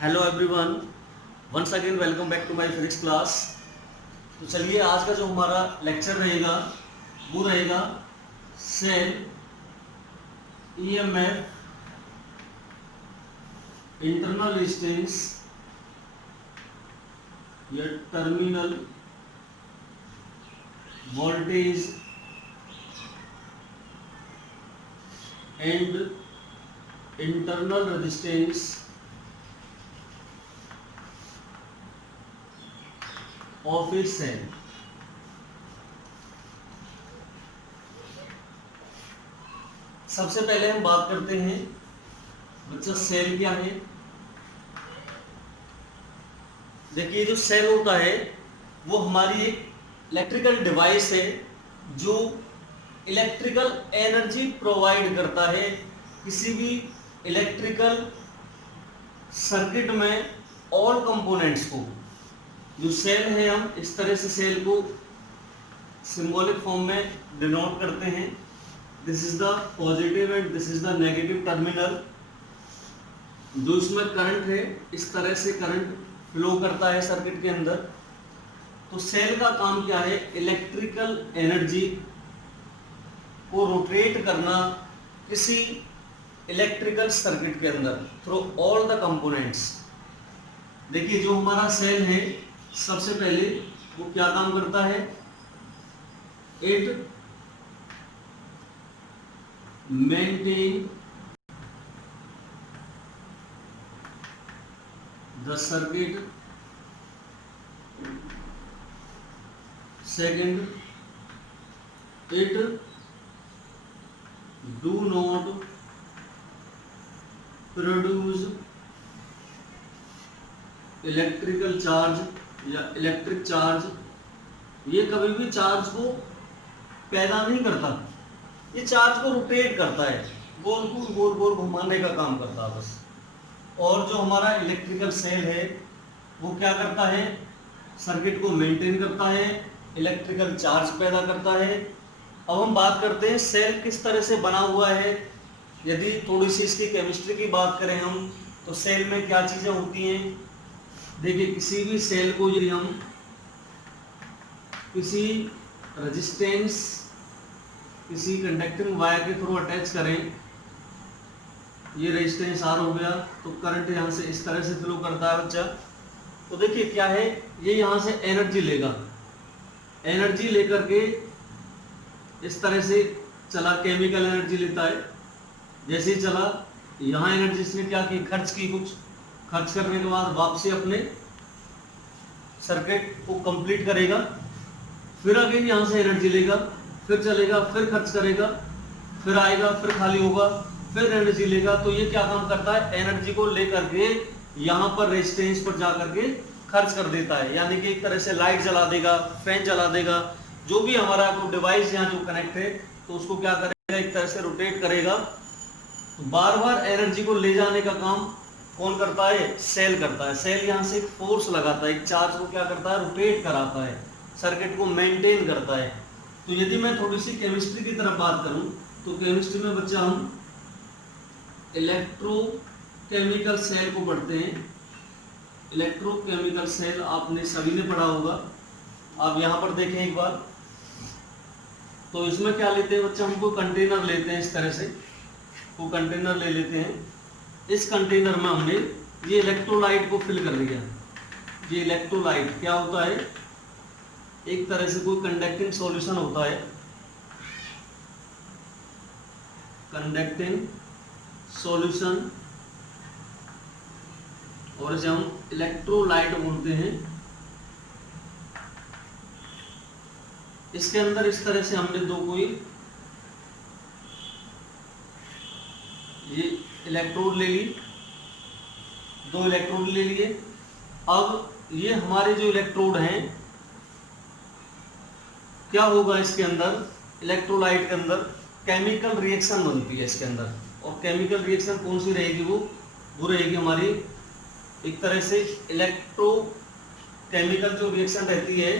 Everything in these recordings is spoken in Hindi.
Hello everyone, once again welcome back to my physics class. तो चलिए आज का जो हमारा लेक्चर रहेगा वो रहेगा सेल ईएमएफ, इंटरनल रेजिस्टेंस या terminal voltage and internal resistance of a cell. सबसे पहले हम बात करते हैं बच्चा सेल क्या है। देखिए जो सेल होता है वो हमारी एक इलेक्ट्रिकल डिवाइस है जो इलेक्ट्रिकल एनर्जी प्रोवाइड करता है किसी भी इलेक्ट्रिकल सर्किट में ऑल कंपोनेंट्स को। जो सेल है हम इस तरह से सेल को सिंबॉलिक फॉर्म में डिनोट करते हैं। This is the positive and this is the negative terminal. जो इसमें करंट है इस तरह से करंट फ्लो करता है सर्किट के अंदर। तो सेल का काम क्या है? इलेक्ट्रिकल एनर्जी को रोटेट करना किसी इलेक्ट्रिकल सर्किट के अंदर थ्रू ऑल द कंपोनेंट्स। देखिए जो हमारा सेल है सबसे पहले वो क्या काम करता है? It maintain the circuit. Second, it do not produce electrical charge या इलेक्ट्रिक चार्ज। ये कभी भी चार्ज को पैदा नहीं करता, ये चार्ज को रोटेट करता है, गोल गोल गोल गोल घुमाने का काम करता है बस। और जो हमारा इलेक्ट्रिकल सेल है वो क्या करता है? सर्किट को मेंटेन करता है, इलेक्ट्रिकल चार्ज पैदा करता है। अब हम बात करते हैं सेल किस तरह से बना हुआ है। यदि थोड़ी सी इसकी केमिस्ट्री की बात करें हम तो सेल में क्या चीजें होती हैं। देखिए किसी भी सेल को यदि हम किसी रेजिस्टेंस, किसी कंडक्टिंग वायर के थ्रू अटैच करें, ये रेजिस्टेंस आर हो गया तो करंट यहाँ से इस तरह से फ्लो करता है बच्चा। तो देखिए क्या है, ये यहाँ से एनर्जी लेगा, एनर्जी लेकर के इस तरह से चला, केमिकल एनर्जी लेता है। जैसे ही चला यहाँ एनर्जी इसने क्या की? खर्च की। कुछ खर्च करने के बाद वापसी अपने सर्किट को कंप्लीट करेगा, फिर अगेन यहाँ से एनर्जी लेगा, फिर चलेगा, फिर खर्च करेगा, फिर आएगा, फिर खाली होगा, फिर एनर्जी लेगा। तो ये क्या काम करता है? एनर्जी को लेकर के यहाँ पर रेजिस्टेंस पर जाकर के खर्च कर देता है। यानी कि एक तरह से लाइट जला देगा, फैन जला देगा, जो भी हमारा कोई डिवाइस यहाँ जो कनेक्ट है तो उसको क्या करेगा? एक तरह से रोटेट करेगा। तो बार बार एनर्जी को ले जाने का काम कौन करता है? सेल करता है। सेल यहाँ से एक फोर्स लगाता है, एक चार्ज को क्या करता है? रोटेट कराता है, सर्किट को मेंटेन करता है। तो यदि मैं थोड़ी सी केमिस्ट्री की तरफ बात करूं तो केमिस्ट्री में बच्चा हम इलेक्ट्रोकेमिकल सेल को पढ़ते हैं। इलेक्ट्रोकेमिकल सेल आपने सभी ने पढ़ा होगा। आप यहाँ पर देखें एक बार, तो इसमें क्या लेते हैं बच्चा? हमको कंटेनर लेते हैं इस तरह से, वो कंटेनर ले लेते हैं। इस कंटेनर में हमने ये इलेक्ट्रोलाइट को फिल कर लिया। ये इलेक्ट्रोलाइट क्या होता है? एक तरह से कोई कंडक्टिंग सॉल्यूशन होता है, कंडक्टिंग सॉल्यूशन, और इसे हम इलेक्ट्रोलाइट बोलते हैं। इसके अंदर इस तरह से हमने दो कोई ये इलेक्ट्रोड ले ली, दो इलेक्ट्रोड ले लिए। अब ये हमारे जो इलेक्ट्रोड हैं क्या होगा? इसके अंदर इलेक्ट्रोलाइट के अंदर केमिकल रिएक्शन बनती है इसके अंदर। और केमिकल रिएक्शन कौन सी रहेगी? वो रहेगी हमारी एक तरह से इलेक्ट्रो केमिकल जो रिएक्शन रहती है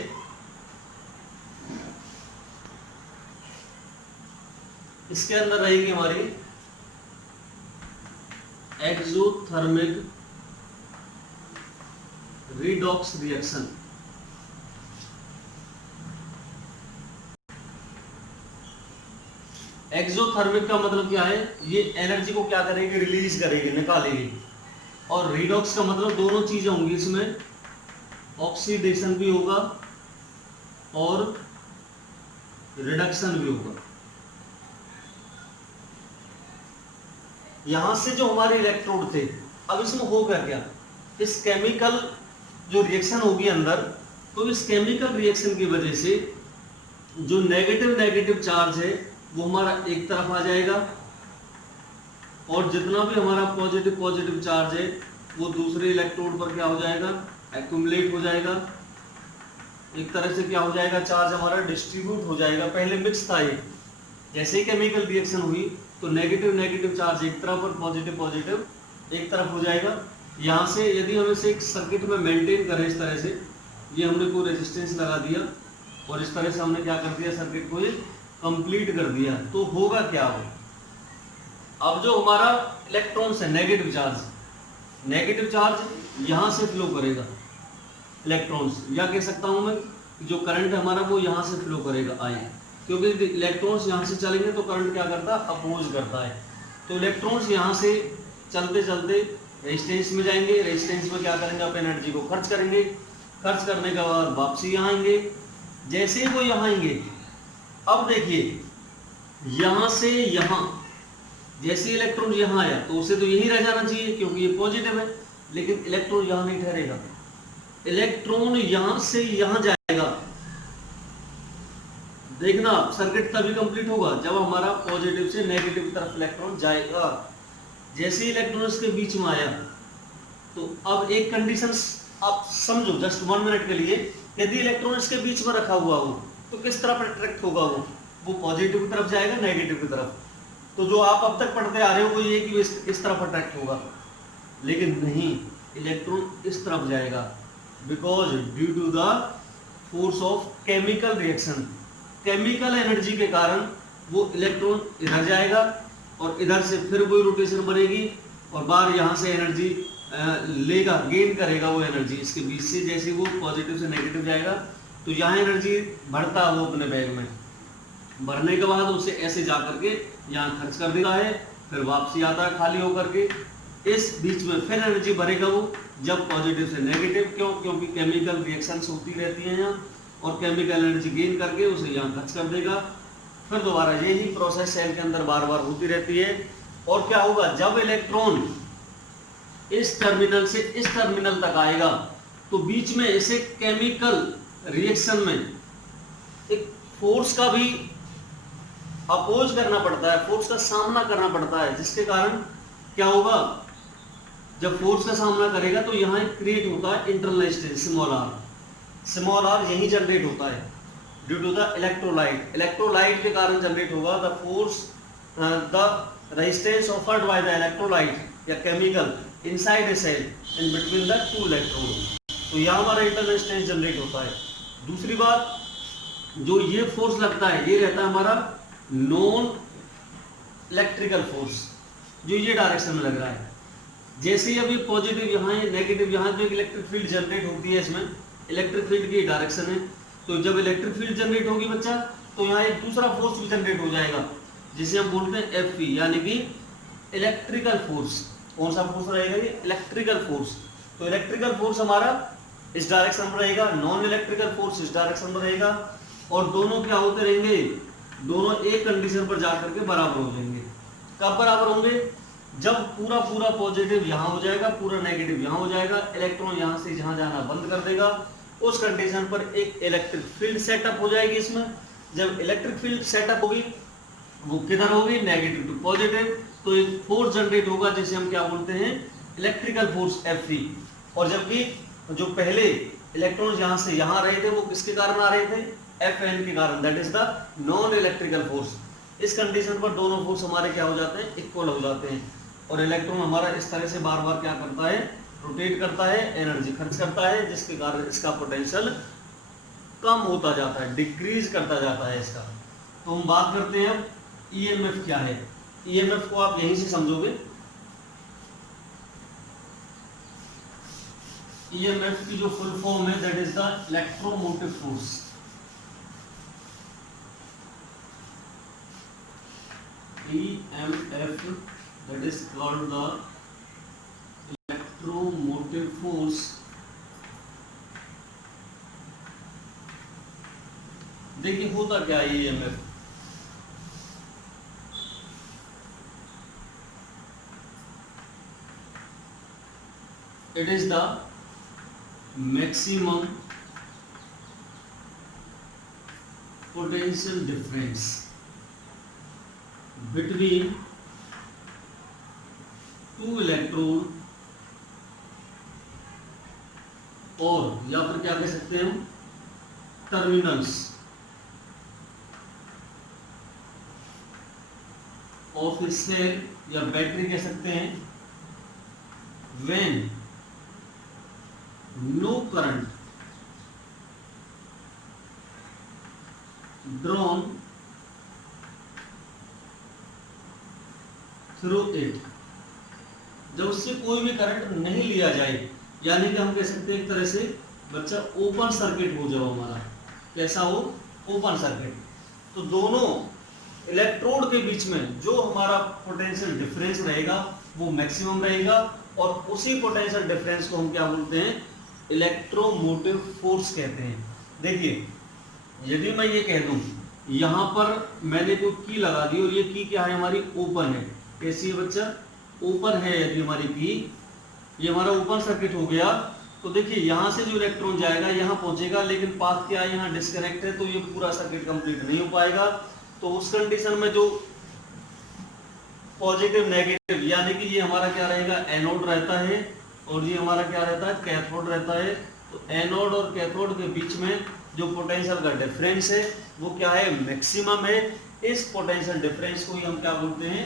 इसके अंदर रहेगी हमारी एक्सोथर्मिक रिडॉक्स रिएक्शन। एक्सोथर्मिक का मतलब क्या है, ये एनर्जी को क्या करेगी, रिलीज करेगी, निकालेगी। और रिडॉक्स का मतलब दोनों चीजें होंगी इसमें, ऑक्सीडेशन भी होगा और रिडक्शन भी होगा। यहां से जो हमारे इलेक्ट्रोड थे, अब इसमें होगा क्या, इस केमिकल जो रिएक्शन होगी अंदर, तो इस केमिकल रिएक्शन की वजह से जो नेगेटिव नेगेटिव चार्ज है वो हमारा एक तरफ आ जाएगा, और जितना भी हमारा पॉजिटिव पॉजिटिव चार्ज है वो दूसरे इलेक्ट्रोड पर क्या हो जाएगा, एक्यूमुलेट हो जाएगा। एक तरह से क्या हो जाएगा, चार्ज हमारा डिस्ट्रीब्यूट हो जाएगा। पहले मिक्स था ये, जैसे ही केमिकल रिएक्शन हुई तो नेगेटिव नेगेटिव चार्ज एक तरफ और पॉजिटिव पॉजिटिव एक तरफ हो जाएगा। यहाँ से यदि हम इसे एक सर्किट में मेंटेन करें इस तरह से, ये हमने कोई रेजिस्टेंस लगा दिया और इस तरह से हमने क्या कर दिया, सर्किट को ये कंप्लीट कर दिया, तो होगा क्या हो, अब जो हमारा इलेक्ट्रॉन्स है नेगेटिव चार्ज यहाँ से फ्लो करेगा इलेक्ट्रॉन्स, या कह सकता हूं मैं जो करंट है हमारा वो यहाँ से फ्लो करेगा आई, क्योंकि इलेक्ट्रॉन्स यहाँ से चलेंगे तो करंट क्या करता है, अपोज करता है। तो इलेक्ट्रॉन्स यहाँ से चलते चलते रेजिस्टेंस में जाएंगे, रेजिस्टेंस में क्या करेंगे, आप एनर्जी को खर्च करेंगे, खर्च करने के बाद वापसी यहाँ आएंगे। जैसे ही वो यहाँ आएंगे, अब देखिए यहाँ से यहाँ, जैसे इलेक्ट्रॉन यहाँ आया तो उसे तो यही रह जाना चाहिए क्योंकि ये पॉजिटिव है, लेकिन इलेक्ट्रॉन यहाँ नहीं ठहरेगा, इलेक्ट्रॉन यहाँ से यहाँ जाएगा। देखना सर्किट तभी कंप्लीट होगा जब हमारा पॉजिटिव से नेगेटिव की तरफ इलेक्ट्रॉन जाएगा। जैसे ही इलेक्ट्रॉन इसके बीच में आया तो अब एक कंडीशन आप समझो जस्ट 1 मिनट के लिए, यदि इलेक्ट्रॉन इसके बीच में रखा हुआ हो तो किस तरफ अट्रैक्ट होगा, वो पॉजिटिव की तरफ जाएगा, नेगेटिव की तरफ। तो जो आप अब तक पढ़ते आ रहे हो वो ये कि इस तरफ अट्रैक्ट होगा, लेकिन नहीं, इलेक्ट्रॉन इस तरफ जाएगा, because due to the force of chemical reaction. Chemical energy के कारण वो इलेक्ट्रॉन इधर जाएगा और इधर से फिर वही रोटेशन बनेगी और बार यहाँ से एनर्जी लेगा, गेन करेगा वो एनर्जी इसके बीच से। जैसे वो पॉजिटिव से नेगेटिव जाएगा तो यहाँ एनर्जी बढ़ता है वो अपने बैग में, भरने के बाद उसे ऐसे जा करके यहाँ खर्च कर देता है, फिर वापसी आता है खाली होकर के। इस बीच में फिर एनर्जी भरेगा वो जब पॉजिटिव से नेगेटिव, क्यों, क्योंकि केमिकल रिएक्शंस होती रहती हैं यहाँ, और केमिकल एनर्जी गेन करके उसे यहाँ खर्च कर देगा। फिर दोबारा यही प्रोसेस सेल के अंदर बार बार होती रहती है। और क्या होगा, जब इलेक्ट्रॉन इस टर्मिनल से इस टर्मिनल तक आएगा तो बीच में इसे केमिकल रिएक्शन में एक फोर्स का भी अपोज करना पड़ता है, फोर्स का सामना करना पड़ता है, जिसके कारण क्या होगा, जब फोर्स का सामना करेगा तो यहाँ क्रिएट होता है इंटरनल स्ट्रेस स्मॉल आर यही जनरेट होता है ड्यू टू द इलेक्ट्रोलाइट के कारण जनरेट होगा। The force the resistance offered by the electrolyte या chemical inside a cell in between the 2 electrode, तो यहाँ हमारा इंटरनल स्ट्रेस जनरेट होता है। दूसरी बात, जो ये फोर्स लगता है ये रहता है हमारा नॉन इलेक्ट्रिकल फोर्स, जो ये डायरेक्शन में लग रहा है। जैसे ही अभी पॉजिटिव यहाँ है, नेगेटिव यहाँ, जो इलेक्ट्रिक फील्ड जनरेट होती है, इसमें इलेक्ट्रिक फील्ड की डायरेक्शन है, तो जब इलेक्ट्रिक फील्ड जनरेट होगी बच्चा तो यहाँ एक दूसरा फोर्स भी जनरेट हो जाएगा जिसे हम बोलते हैं एफ, यानी कि इलेक्ट्रिकल फोर्स। कौन सा फोर्स रहेगा, ये इलेक्ट्रिकल फोर्स। तो इलेक्ट्रिकल फोर्स हमारा इस डायरेक्शन में रहेगा, नॉन इलेक्ट्रिकल फोर्स इस डायरेक्शन में रहेगा, और दोनों क्या होते रहेंगे, दोनों एक कंडीशन पर जाकर के बराबर हो जाएंगे। कब बराबर होंगे, जब पूरा पूरा पॉजिटिव यहाँ हो जाएगा, पूरा नेगेटिव यहाँ हो जाएगा, इलेक्ट्रॉन यहाँ से यहाँ जाना बंद कर देगा। उस कंडीशन पर एक इलेक्ट्रिक फील्ड सेटअप हो जाएगी इसमें। जब इलेक्ट्रिक फील्ड सेटअप होगी वो किधर होगी, नेगेटिव टू पॉजिटिव, तो एक फोर्स जनरेट होगा जिसे हम क्या बोलते हैं, इलेक्ट्रिकल फोर्स Fe। और जबकि जो पहले इलेक्ट्रॉन यहाँ से यहाँ रहे थे वो किसके कारण आ रहे थे, Fn के कारण, that is the non electrical force. इस कंडीशन पर दोनों फोर्स हमारे क्या हो जाते हैं, इक्वल हो जाते हैं, और इलेक्ट्रॉन हमारा इस तरह से बार बार क्या करता है, रोटेट करता है, एनर्जी खर्च करता है, जिसके कारण इसका पोटेंशियल कम होता जाता है, डिक्रीज करता जाता है इसका। तो हम बात करते हैं ईएमएफ क्या है। ईएमएफ को आप यहीं से समझोगे। ईएमएफ की जो फुल फॉर्म है that is the electromotive force. EMF that is called the electromotive force। देखिए होता क्या है EMF, it is the maximum potential difference between two electron, और या फिर क्या कह सकते हैं हम, टर्मिनल्स ऑफ ए सेल या बैटरी कह सकते हैं, when no current drawn through it, जब उससे कोई भी करंट नहीं लिया जाए, यानी कि हम कह सकते हैं एक तरह से बच्चा ओपन सर्किट हो जाओ हमारा, कैसा हो, ओपन सर्किट। तो दोनों इलेक्ट्रोड के बीच में जो हमारा पोटेंशियल डिफरेंस रहेगा वो मैक्सिमम रहेगा, और उसी पोटेंशियल डिफरेंस को हम क्या बोलते हैं, इलेक्ट्रोमोटिव फोर्स कहते हैं। देखिए यदि मैं ये कह दूं यहाँ पर मैंने कोई की लगा दी और ये की क्या है हमारी, ओपन है, कैसी है बच्चा, ओपन है, यदि हमारी की ये हमारा ओपन सर्किट हो गया, तो देखिए यहाँ से जो इलेक्ट्रॉन जाएगा यहाँ पहुंचेगा, लेकिन पाथ क्या है, यहाँ डिस्कनेक्ट है, तो ये पूरा सर्किट कंप्लीट नहीं हो पाएगा। तो उस कंडीशन में जो पॉजिटिव नेगेटिव, यानी कि ये हमारा क्या रहेगा, एनोड रहता है, और ये हमारा क्या रहता है, कैथोड रहता है। तो एनोड और कैथोड के बीच में जो पोटेंशियल का डिफरेंस है वो क्या है, मैक्सिमम है। इस पोटेंशियल डिफरेंस को ही हम क्या बोलते हैं,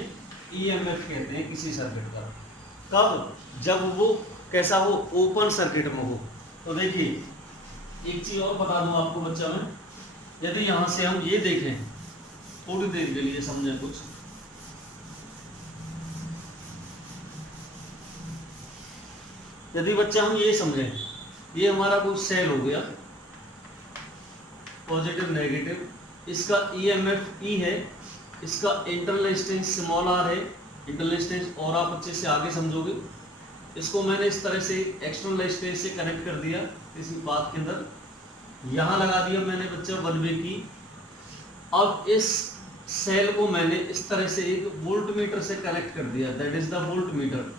ईएमएफ कहते हैं किसी सर्किट का। कब, जब वो कैसा हो, ओपन सर्किट में हो। तो देखिए एक चीज और बता दूं आपको बच्चा मैं, यदि यहां से हम ये देखें थोड़ी देर के लिए समझें कुछ, यदि बच्चा हम ये समझें, ये हमारा कोई सेल हो गया पॉजिटिव नेगेटिव, इसका ईएमएफ ई है, इसका इंटरनल रेजिस्टेंस स्मॉल आर है, इंटरनल रेजिस्टेंस और आप अच्छे से आगे समझोगे। इसको मैंने इस तरह से एक्सटर्नल रेजिस्टेंस से कनेक्ट कर दिया इसी बात के अंदर, यहाँ लगा दिया मैंने बच्चा 1 वे की। अब इस सेल को मैंने इस तरह से एक वोल्ट मीटर से कनेक्ट कर दिया, that is the volt meter.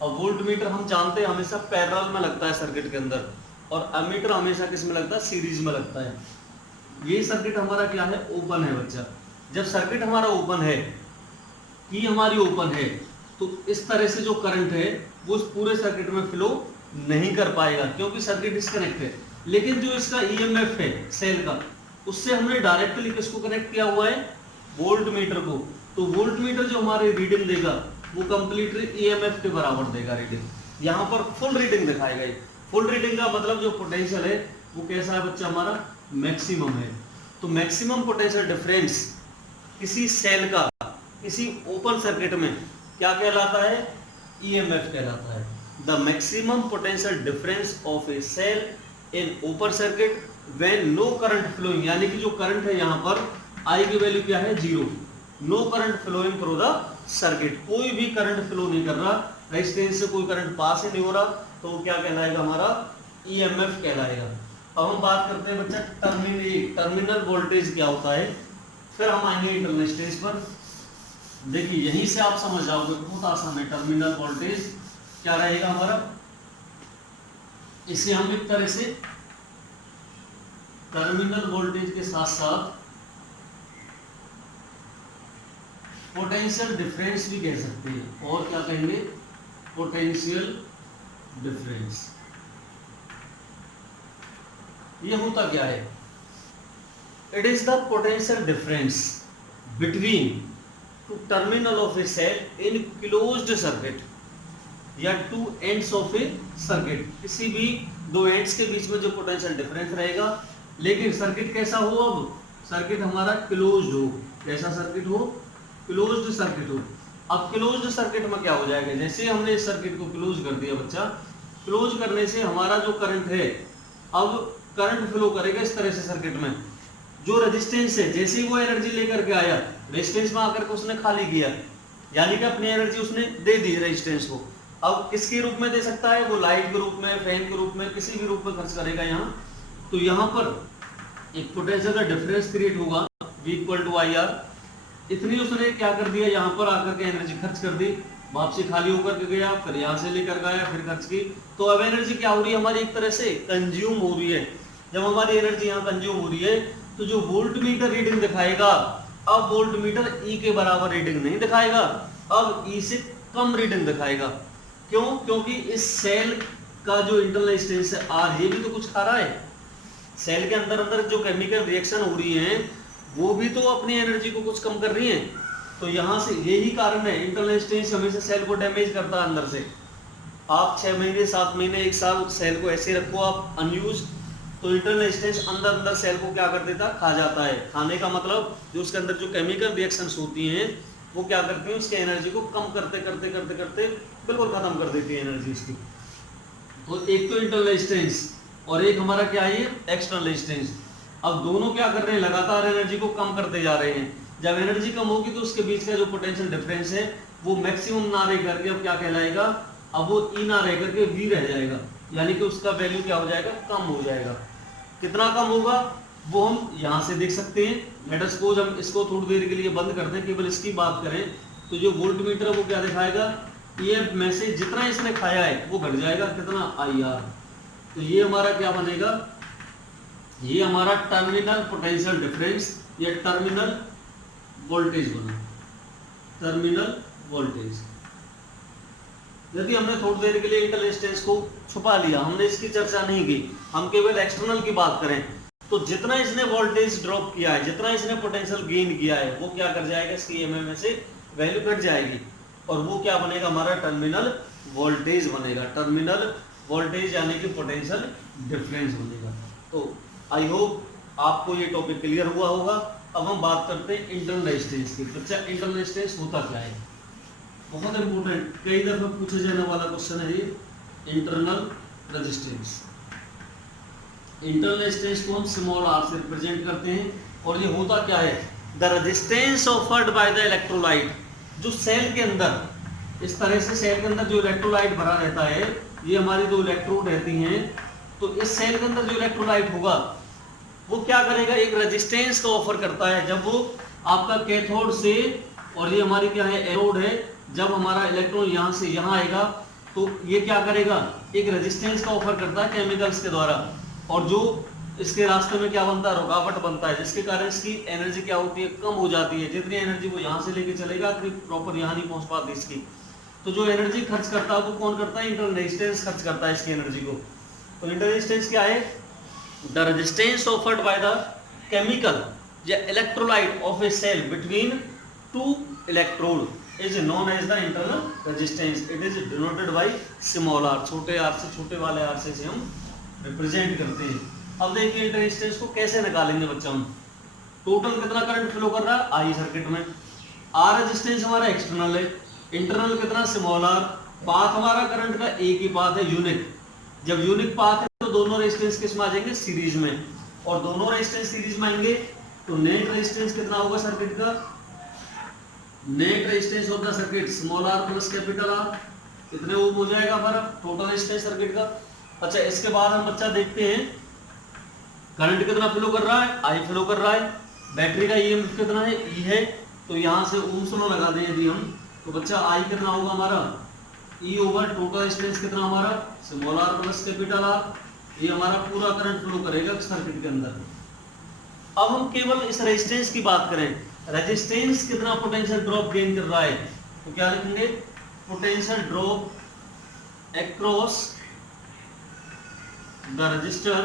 और वोल्ट मीटर हम जानते हैं हमेशा पैरेलल में लगता है सर्किट के अंदर, और अमीटर हमेशा किस में लगता है, सीरीज में लगता है। ये सर्किट हमारा क्या है, ओपन है बच्चा। जब सर्किट हमारा ओपन है, की हमारी ओपन है, तो इस तरह से जो करंट है वो इस पूरे सर्किट में फ्लो नहीं कर पाएगा, क्योंकि सर्किट डिस्कनेक्ट है। लेकिन जो इसका ईएमएफ है सेल का, उससे हमने डायरेक्टली किसको कनेक्ट किया हुआ है, वोल्ट मीटर को। तो वोल्ट मीटर जो हमारे रीडिंग देगा वो कंप्लीटली ईएमएफ के बराबर देगा रीडिंग। यहाँ पर फुल रीडिंग दिखाएगा। फुल रीडिंग का मतलब जो पोटेंशियल है वो कैसा है बच्चा, हमारा मैक्सिमम है। तो मैक्सिमम पोटेंशियल डिफरेंस किसी सेल का किसी ओपन सर्किट में क्या कहलाता है, ईएमएफ कहलाता है। The maximum potential difference of a cell in open circuit when no current flowing, यानी कि जो करंट है यहाँ पर आई की वैल्यू क्या है, 0। No current flowing through the circuit, कोई भी करंट फ्लो नहीं कर रहा, रेजिस्टेंस से कोई करंट पास ही नहीं हो रहा, तो क्या कहलाएगा, हमारा ईएमएफ कहलाएगा। अब हम बात करते हैं बच्चा टर्मिनल वोल्टेज क्या होता है, फिर हम आएंगे इंटरनल रेजिस्टेंस पर। देखिए यहीं से आप समझ जाओगे, बहुत आसान है। टर्मिनल वोल्टेज क्या रहेगा हमारा, इसे हम एक तरह से टर्मिनल वोल्टेज के साथ साथ पोटेंशियल डिफरेंस भी कह सकते हैं। और क्या कहेंगे, पोटेंशियल डिफरेंस। ये होता क्या है, it is the potential difference between two terminal of a cell in closed circuit या two ends of a circuit. किसी भी दो एंड्स के बीच में जो पोटेंशियल डिफरेंस रहेगा, लेकिन सर्किट कैसा हो, अब सर्किट हमारा क्लोज्ड हो। कैसा सर्किट हो, क्लोज्ड सर्किट हो। अब क्लोज्ड सर्किट में क्या हो जाएगा, जैसे हमने इस सर्किट को क्लोज कर दिया बच्चा, क्लोज करने से हमारा जो करंट है, अब करंट फ्लो करेगा इस तरह से सर्किट में। जो रेजिस्टेंस है, जैसे ही वो एनर्जी लेकर के आया, रेजिस्टेंस में आकर के उसने खाली किया, यानी कि अपनी एनर्जी उसने दे दी रेजिस्टेंस को। अब किसके रूप में दे सकता है? वो लाइट के रूप में, फैन के रूप में, किसी भी रूप में खर्च करेगा यहाँ। तो यहाँ पर एक पोटेंशियल का डिफरेंस क्रिएट होगा, V equal to I R. इतनी उसने क्या कर दिया, यहाँ पर आकर के एनर्जी खर्च कर दी, वापसी खाली होकर के गया, फिर यहाँ से लेकर गया, फिर खर्च की। तो अब एनर्जी क्या हो रही है हमारी? एक तरह से कंज्यूम हो रही है। जब हमारी एनर्जी यहाँ कंज्यूम हो रही है, तो जो वोल्ट मीटर रीडिंग दिखाएगा, अब वोल्ट मीटर E के बराबर रीडिंग नहीं दिखाएगा, अब E से कम रीडिंग दिखाएगा। क्यों? क्योंकि इस सेल का जो इंटरनल रेजिस्टेंस है R, ये भी तो कुछ खा रहा है। सेल के अंदर अंदर जो केमिकल रिएक्शन हो रही है, वो भी तो अपनी एनर्जी को कुछ कम कर रही है। तो यहाँ से यही कारण है, इंटरनल रेजिस्टेंस हमेशा सेल को डैमेज करता है अंदर से। आप 6 महीने, 7 महीने, 1 साल सेल को ऐसे रखो आप अनयूज, तो इंटरनल रेजिस्टेंस अंदर अंदर सेल को क्या कर देता? खा जाता है। खाने का मतलब जो उसके अंदर जो केमिकल रिएक्शंस होती हैं, वो क्या करती हैं? उसकी एनर्जी को कम करते करते करते करते बिल्कुल खत्म कर देती है एनर्जी उसकी। तो एक तो इंटरनल रेजिस्टेंस और एक हमारा क्या है, एक्सटर्नल रेजिस्टेंस। अब दोनों क्या कर रहे हैं? लगातार एनर्जी को कम करते जा रहे हैं। जब एनर्जी कम होगी तो उसके बीच का जो पोटेंशियल डिफरेंस है, वो मैक्सिमम ना रह करके अब क्या कहलाएगा? अब वो E ना रह करके V रह जाएगा, यानी कि उसका वैल्यू क्या हो जाएगा? कम हो जाएगा। कितना कम होगा वो हम यहाँ से देख सकते हैं। लेट अस सपोज हम इसको थोड़ी देर के लिए बंद कर दें, केवल इसकी बात करें, तो जो वोल्ट मीटर है वो क्या दिखाएगा? EF में से जितना इसने खाया है वो घट जाएगा, कितना? IR। तो ये हमारा क्या बनेगा? ये हमारा टर्मिनल पोटेंशियल डिफरेंस या टर्मिनल वोल्टेज बना, टर्मिनल वोल्टेज। यदि हमने थोड़ी देर के लिए इंटरनल रेजिस्टेंस को छुपा लिया, हमने इसकी चर्चा नहीं की, हम केवल एक्सटर्नल की बात करें, तो जितना इसने वोल्टेज ड्रॉप किया है, जितना इसने पोटेंशियल गेन किया है, वो क्या कर जाएगा? इसकी में से वैल्यू घट जाएगी, और वो क्या बनेगा? हमारा टर्मिनल वोल्टेज बनेगा। टर्मिनल वोल्टेज यानी कि पोटेंशियल डिफरेंस बनेगा। तो आई होप आपको ये टॉपिक क्लियर हुआ होगा। अब हम बात करते हैं इंटरनल रेजिस्टेंस की। बच्चा, इंटरनल रेजिस्टेंस होता क्या है? बहुत इंपॉर्टेंट, कई दफा पूछे जाने वाला क्वेश्चन है ये, इंटरनल रेजिस्टेंस। इंटरनल रेजिस्टेंस को हम स्मॉल r से रिप्रेजेंट करते हैं, और ये होता क्या है? The resistance offered by the electrolyte. जो सेल के अंदर, इस तरह से सेल के अंदर जो इलेक्ट्रोलाइट भरा रहता है, ये हमारी दो इलेक्ट्रोड रहती हैं, तो इस सेल के अंदर जो इलेक्ट्रोलाइट होगा वो क्या करेगा? एक रेजिस्टेंस का ऑफर करता है। जब वो आपका कैथोड से, और ये हमारी क्या है? एनोड है, जब हमारा इलेक्ट्रॉन यहाँ से यहाँ आएगा, तो ये क्या करेगा? एक रेजिस्टेंस का ऑफर करता है केमिकल्स के द्वारा, और जो इसके रास्ते में क्या बनता है? रुकावट बनता है, जिसके कारण इसकी एनर्जी क्या होती है? कम हो जाती है। जितनी एनर्जी वो यहाँ से लेके चलेगा, उतनी प्रॉपर यहाँ नहीं पहुँच पाती इसकी। तो जो एनर्जी खर्च करता है वो कौन करता है? इंटरनल रेजिस्टेंस खर्च करता है इसकी एनर्जी को। तो इंटरनल रेजिस्टेंस क्या है? The resistance offered by the chemical या electrolyte of a cell between two electrode is known as the internal resistance. It is denoted by small r, छोटे r से, छोटे वाले r से हम रिप्रेजेंट करते हैं। अब देखिए इंटरनल रेजिस्टेंस को कैसे निकालेंगे बच्चा हम। टोटल कितना करंट फ्लो कर रहा है? I सर्किट में। R रेजिस्टेंस हमारा एक्सटर्नल है, इंटरनल कितना? Small r। पाथ हमारा करंट का एक ही पाथ है, यूनिक। जब यूनिक पाथ है तो दोनों रेजिस्टेंस किस में आ जाएंगे? सीरीज में। और दोनों रेजिस्टेंस सीरीज में आएंगे तो नेट रेजिस्टेंस कितना होगा सर्किट का? Net resistance of the circuit small r plus capital R, कितने ओम हो जाएगा हमारा टोटल रेजिस्टेंस सर्किट का। अच्छा, इसके बाद हम बच्चा देखते हैं करंट कितना फ्लो कर रहा है? I फ्लो कर रहा है। बैटरी का ईएमएफ कितना है? E है। तो यहाँ से ओम्स लॉ लगा दें यदि हम, तो बच्चा I कितना होगा हमारा? E ओवर टोटल रेजिस्टेंस कितना हमारा? Small r plus capital R। ये हमारा पूरा करंट फ्लो करेगा सर्किट के अंदर। अब हम केवल इस रेजिस्टेंस की बात करें, रेजिस्टेंस कितना पोटेंशियल ड्रॉप गेन कर रहा है, तो क्या लिखेंगे? Potential drop across the resistor.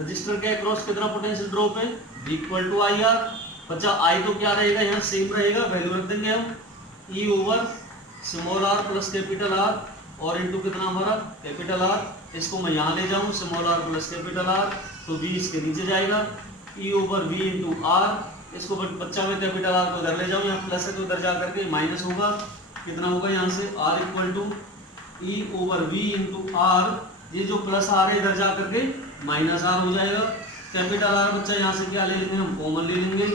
Resistor के अक्रॉस कितना पोटेंशियल ड्रॉप है? Equal to I R. बच्चा आई तो क्या रहेगा? यहाँ सेम रहेगा, वैल्यू रख देंगे हम E over small r plus capital R, और इनटू कितना हमारा? Capital R. इसको मैं यहाँ ले जाऊँ small r plus capital R, तो v इसके नीचे जाएगा, E over v into R. इसको बच्चा में कैपिटल आर को इधर ले जाऊँ, यहाँ प्लस है तो इधर जा करके माइनस होगा, कितना होगा यहाँ से? r equal to E over V into R, ये जो प्लस आर है इधर जा करके माइनस आर हो जाएगा। कैपिटल आर बच्चा यहाँ से क्या ले लेंगे, हम कॉमन ले लेंगे,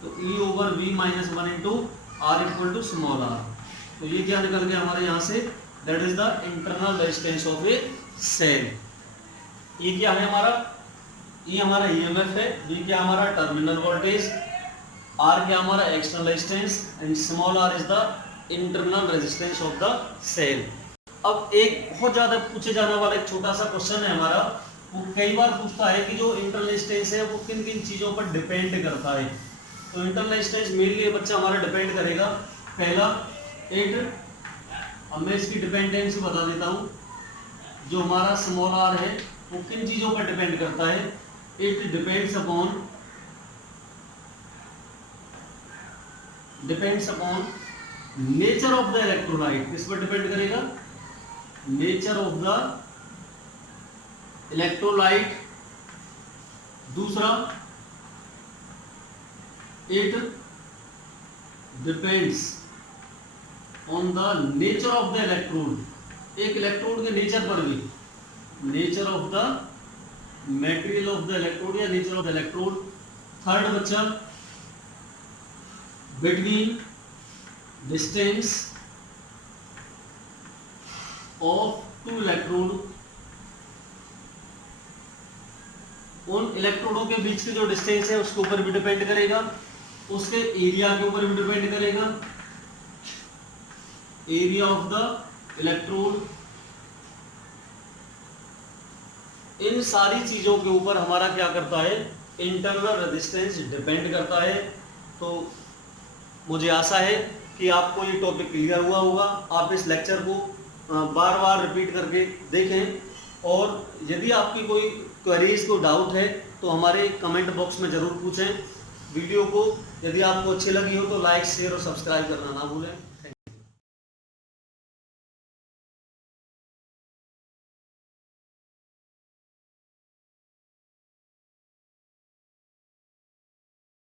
तो E over V minus one into R equal to small r. तो ये क्या निकल गया हमारे यहाँ से, that is the internal resistance of a cell. ये क्या है हमारा, ये हमारा ईएमएफ है, ये क्या हमारा टर्मिनल वोल्टेज, आर क्या हमारा external resistance and small r is the internal resistance of the cell. अब एक बहुत ज्यादा पूछे जाने वाला एक छोटा सा क्वेश्चन है हमारा, वो कई बार पूछता है कि जो इंटरनल रेजिस्टेंस है वो किन किन चीजों पर डिपेंड करता है। तो इंटरनल रेजिस्टेंस मेनली बच्चा हमारा डिपेंड करेगा, पहला इट, अब मैं इसकी डिपेंडेंसी बता देता हूँ, जो हमारा स्मॉल आर है वो किन चीजों पर डिपेंड करता है, it depends upon nature of the electrolyte. किस पर डिपेंड करेगा, नेचर ऑफ द इलेक्ट्रोलाइट। दूसरा, it depends on the nature of the electrode, एक इलेक्ट्रोड के नेचर पर भी, nature of the material of the electrode या nature of the electrode. Third बच्चा, between distance of two electrode, उन इलेक्ट्रोडों के बीच की जो डिस्टेंस है उसके ऊपर भी डिपेंड करेगा, उसके एरिया के ऊपर भी डिपेंड करेगा, एरिया ऑफ द इलेक्ट्रोड। इन सारी चीजों के ऊपर हमारा क्या करता है, इंटरनल रेजिस्टेंस डिपेंड करता है। तो मुझे आशा है कि आपको ये टॉपिक क्लियर हुआ होगा। आप इस लेक्चर को बार बार रिपीट करके देखें, और यदि आपकी कोई क्वेरीज को डाउट है तो हमारे कमेंट बॉक्स में ज़रूर पूछें। वीडियो को यदि आपको अच्छी लगी हो तो लाइक, शेयर और सब्सक्राइब करना ना भूलें।